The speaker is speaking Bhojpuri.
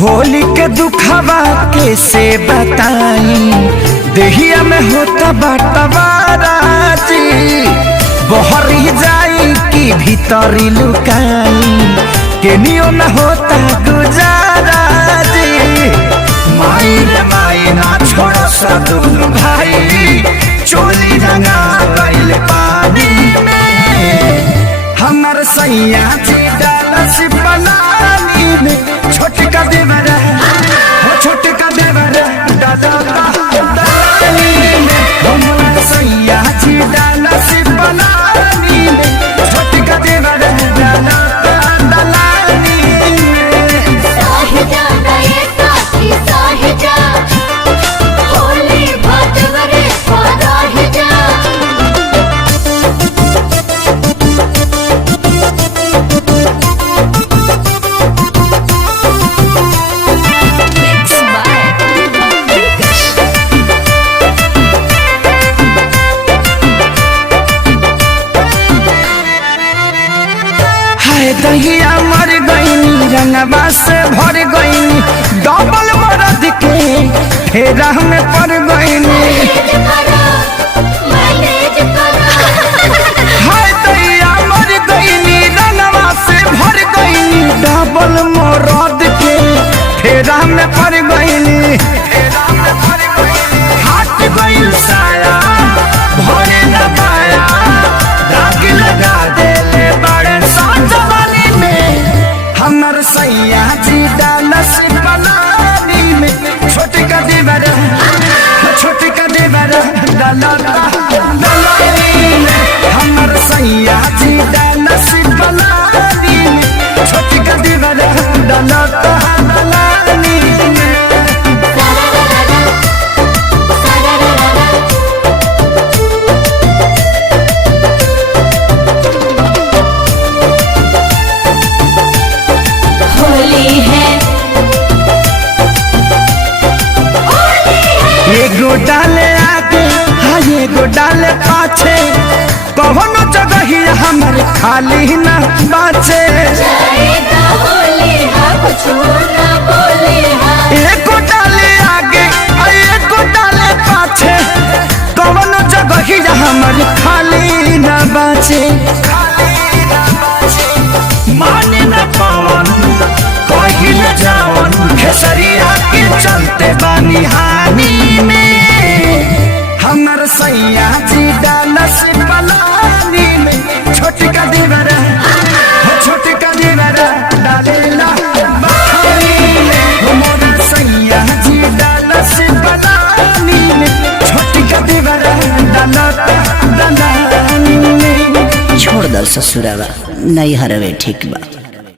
होली के दुखवा कैसे बताई, देहिया में होता बाटवाराजी, बहरी जाई कि भीतरी लुकाई, केनियो न होता गुजाराजी। माई रे माई ना छोड़ो सदुन भाई, चोली रंगा गइल पानी में, हमर सैया जी डालस बनानी में, छोटका देवर हो छोटका देवर डालानी में, हमर सैया जी डालस बनानी में, छोटका देवर डालानी में। साहिजा गए साथी साहिजा, होली भटवरे साहिजा। दहिया मर गईनी रंगवा से भर गईनी, डबल मरद के फेरा में पड़ गईनी। हाय दहिया मर गईनी रंगवा से भर गईनी, डबल मरद के फेरा में पड़ गईनी। हाथ गईल साया भरे न पाया, दाग लगा देले बड़े साजवानी में, हमर सैया जी डालस बनानी में, छोटका देवर डालानी में, हमर सैया जी डालस बनानी में, छोटका देवर डालानी में। एगो डाले आगे हाँ एगो डाले पाछे, कौनो जगह ही हमर खाली न बाचे। एगो डाले आगे एगो डाले पाछे, कौनो जगह ही हमर खाली न बाचे। माने न पावन कहीं न जावन, खेसरिया के चलते बानी हानि में, हमर सैया जी डालस बनानी में, छोटका देवर डालेला बखानी में, हमर सैया जी डालस बनानी में, छोटका देवर डालानी में। छोड़ दल ससुरावा नहीं हरवे ठीक बा।